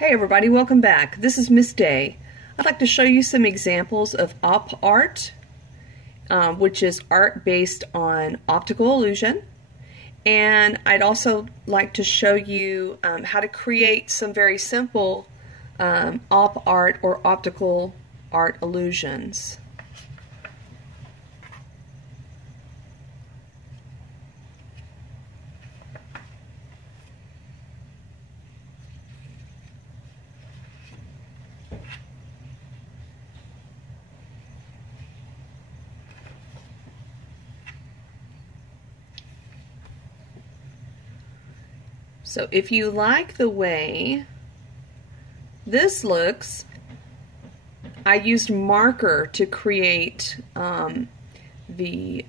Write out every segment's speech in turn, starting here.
Hey everybody, welcome back. This is Miss Day. I'd like to show you some examples of op art, which is art based on optical illusion. And I'd also like to show you how to create some very simple op art or optical art illusions. So if you like the way this looks, I used marker to create the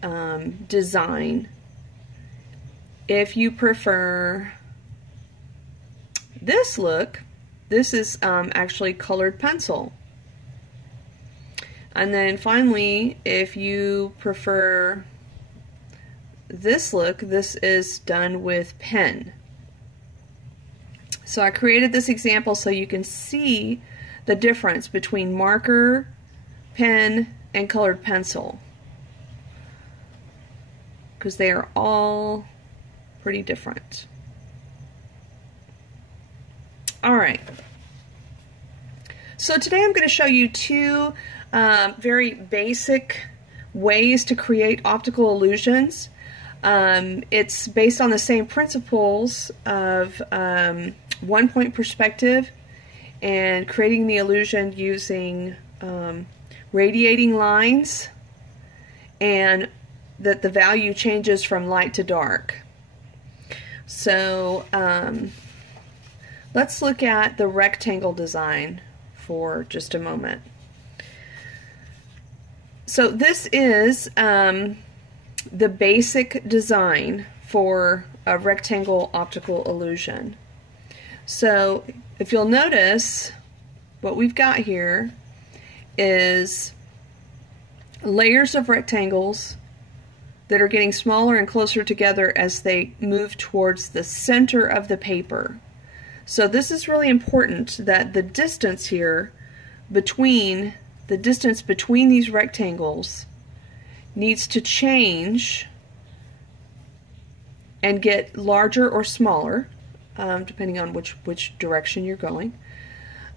design. If you prefer this look, this is actually colored pencil. And then finally, if you prefer this look, this is done with pen. So I created this example so you can see the difference between marker, pen, and colored pencil, because they are all pretty different. Alright, so today I'm going to show you two very basic ways to create optical illusions. It's based on the same principles of one-point perspective and creating the illusion using radiating lines, and that the value changes from light to dark. So let's look at the rectangle design for just a moment. So this is the basic design for a rectangle optical illusion. So if you'll notice, what we've got here is layers of rectangles that are getting smaller and closer together as they move towards the center of the paper. So this is really important, that the distance here between these rectangles needs to change and get larger or smaller, depending on which direction you're going,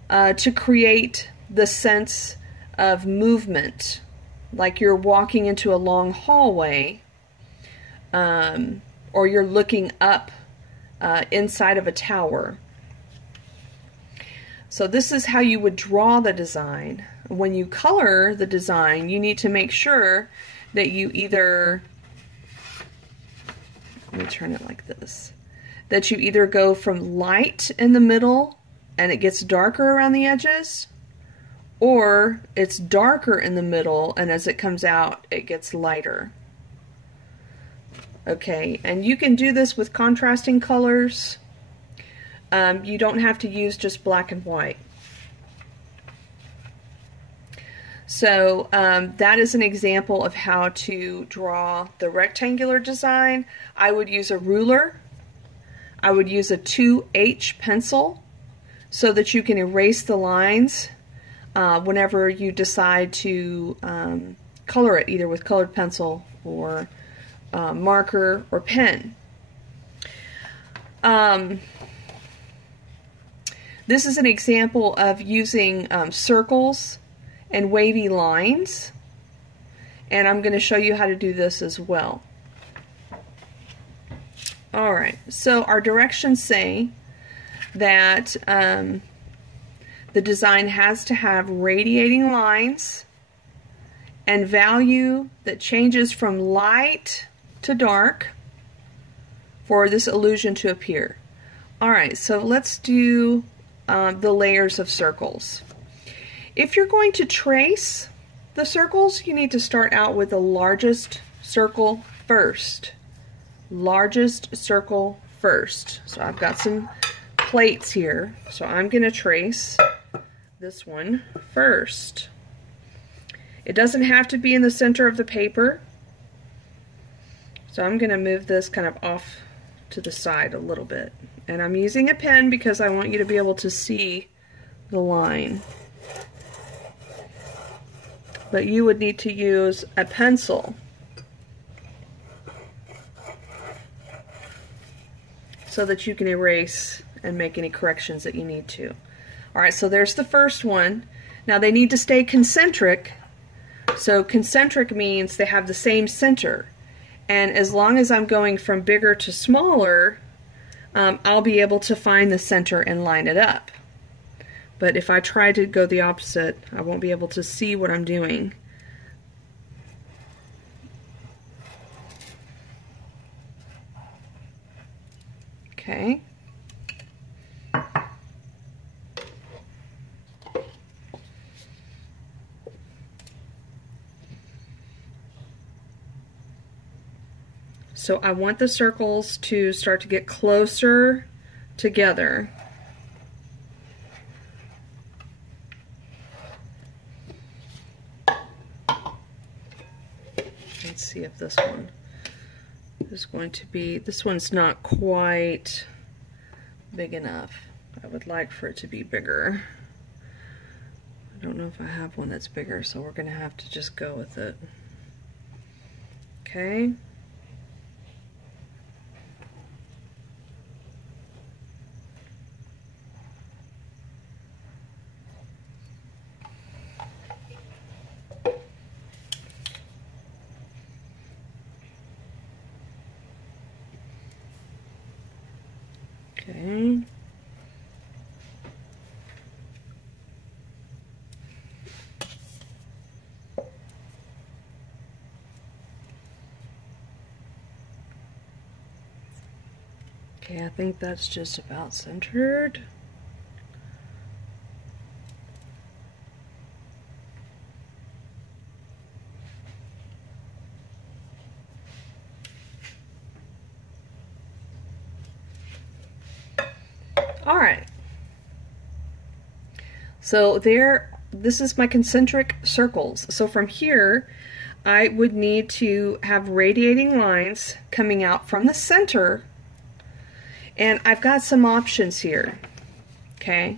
to create the sense of movement, like you're walking into a long hallway, or you're looking up inside of a tower. So this is how you would draw the design. When you color the design, you need to make sure that you either, let me turn it like this, that you either go from light in the middle and it gets darker around the edges, or it's darker in the middle and as it comes out it gets lighter. Okay, and you can do this with contrasting colors. You don't have to use just black and white. So that is an example of how to draw the rectangular design. I would use a ruler. I would use a 2H pencil so that you can erase the lines whenever you decide to color it, either with colored pencil or marker or pen. This is an example of using circles and wavy lines, and I'm going to show you how to do this as well. Alright, so our directions say that the design has to have radiating lines and value that changes from light to dark for this illusion to appear. Alright, so let's do the layers of circles. If you're going to trace the circles, you need to start out with the largest circle first. Largest circle first. So I've got some plates here, so I'm going to trace this one first. It doesn't have to be in the center of the paper, so I'm going to move this kind of off to the side a little bit. And I'm using a pen because I want you to be able to see the line. But you would need to use a pencil so that you can erase and make any corrections that you need to. Alright, so there's the first one. Now they need to stay concentric. So concentric means they have the same center. And as long as I'm going from bigger to smaller, I'll be able to find the center and line it up. But if I try to go the opposite, I won't be able to see what I'm doing. Okay. So I want the circles to start to get closer together. Let's see if this one is going to be, this one's not quite big enough. I would like for it to be bigger. I don't know if I have one that's bigger, so we're going to have to just go with it. Okay. Okay. Okay, I think that's just about centered. All right. So this is my concentric circles. So from here, I would need to have radiating lines coming out from the center. And I've got some options here. Okay.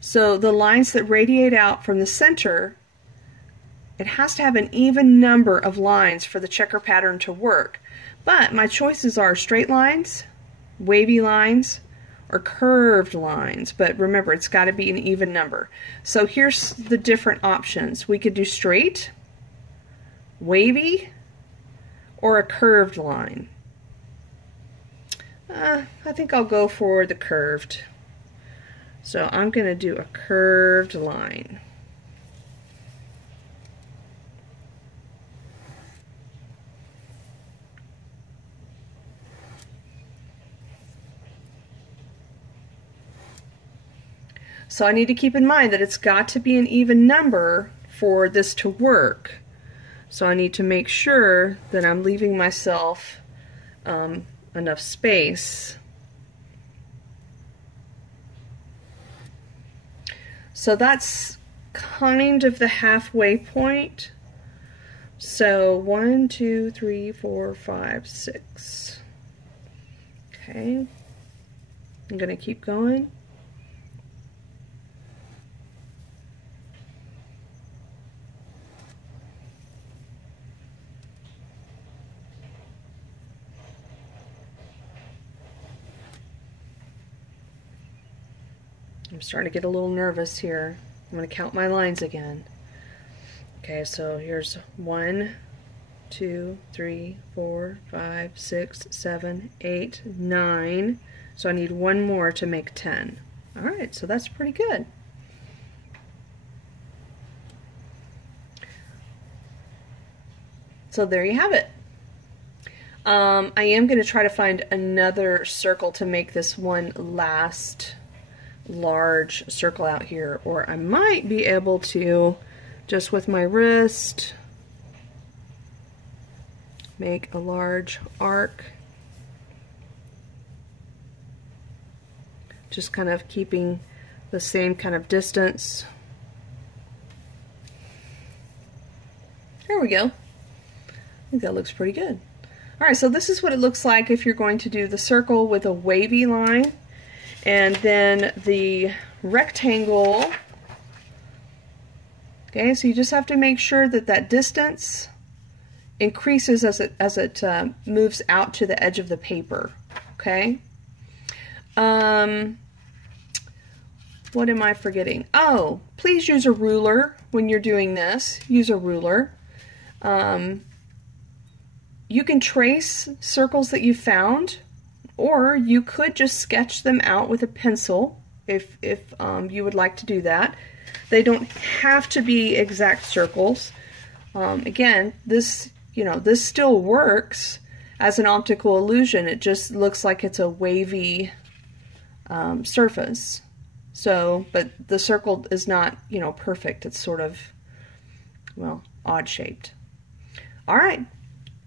So the lines that radiate out from the center, it has to have an even number of lines for the checker pattern to work. But my choices are straight lines, wavy lines, or curved lines, but remember it's got to be an even number. So here's the different options. We could do straight, wavy, or a curved line. I think I'll go for the curved. So I'm going to do a curved line. So I need to keep in mind that it's got to be an even number for this to work. So I need to make sure that I'm leaving myself enough space. So that's kind of the halfway point. So 1, 2, 3, 4, 5, 6. Okay. I'm going to keep going. I'm starting to get a little nervous here. I'm going to count my lines again. Okay, so here's 1, 2, 3, 4, 5, 6, 7, 8, 9. So I need one more to make 10. Alright, so that's pretty good. So there you have it. I am going to try to find another circle to make this one last large circle out here, or I might be able to just with my wrist make a large arc, just kind of keeping the same kind of distance. There we go. I think that looks pretty good. All right, so this is what it looks like if you're going to do the circle with a wavy line, and then the rectangle. Okay, so you just have to make sure that that distance increases as it moves out to the edge of the paper. Okay. What am I forgetting? Oh, please use a ruler when you're doing this. Use a ruler. You can trace circles that you found, or you could just sketch them out with a pencil if you would like to do that. They don't have to be exact circles. Again, this still works as an optical illusion. It just looks like it's a wavy surface. So, but the circle is not, perfect. It's sort of, well, odd shaped. All right.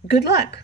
Good luck.